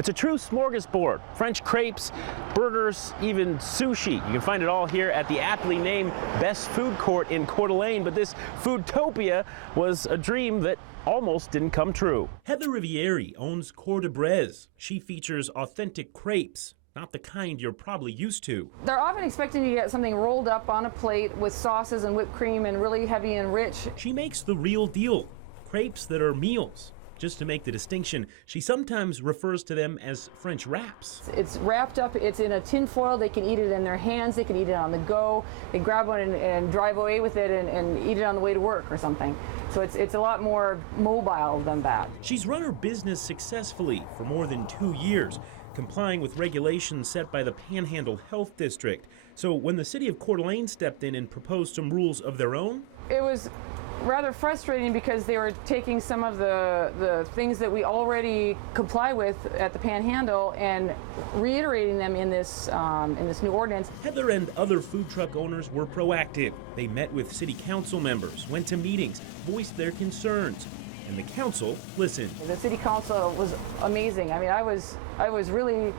It's a true smorgasbord. French crepes, burgers, even sushi. You can find it all here at the aptly named Best Food Court in Coeur d'Alene, but this foodtopia was a dream that almost didn't come true. Heather Rivieri owns Coeur de Brez. She features authentic crepes, not the kind you're probably used to. They're often expecting you to get something rolled up on a plate with sauces and whipped cream and really heavy and rich. She makes the real deal, crepes that are meals. Just to make the distinction, she sometimes refers to them as French wraps. It's wrapped up, it's in a tin foil. They can eat it in their hands, they can eat it on the go. They grab one and drive away with it and eat it on the way to work or something. So it's a lot more mobile than that. She's run her business successfully for more than 2 years, complying with regulations set by the Panhandle Health District. So when the city of Coeur d'Alene stepped in and proposed some rules of their own, it was rather frustrating because they were taking some of the things that we already comply with at the Panhandle and reiterating them in this new ordinance. Heather and other food truck owners were proactive. They met with city council members, went to meetings, voiced their concerns, and the council listened. The city council was amazing. I mean, I was really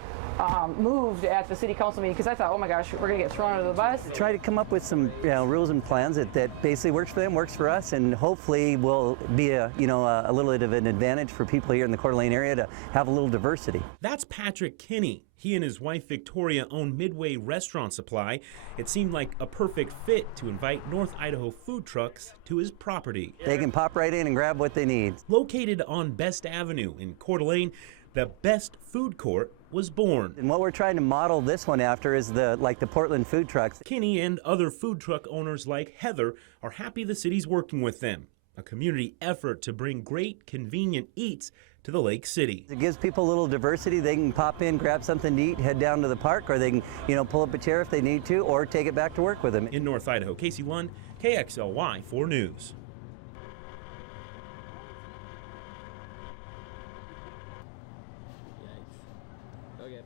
moved at the city council meeting because I thought, oh my gosh, we're going to get thrown under the bus. Try to come up with some rules and plans that basically works for them, works for us, and hopefully will be a little bit of an advantage for people here in the Coeur d'Alene area to have a little diversity. That's Patrick Kinney. He and his wife Victoria own Midway Restaurant Supply. It seemed like a perfect fit to invite North Idaho food trucks to his property. They can pop right in and grab what they need. Located on Best Avenue in Coeur d'Alene, the Best Food Court was born. And what we're trying to model this one after is the Portland food trucks. Kinney and other food truck owners like Heather are happy the city's working with them. A community effort to bring great, convenient eats to the Lake City. It gives people a little diversity. They can pop in, grab something to eat, head down to the park, or they can, pull up a chair if they need to, or take it back to work with them. In North Idaho, Casey Lund, KXLY 4 News. Okay.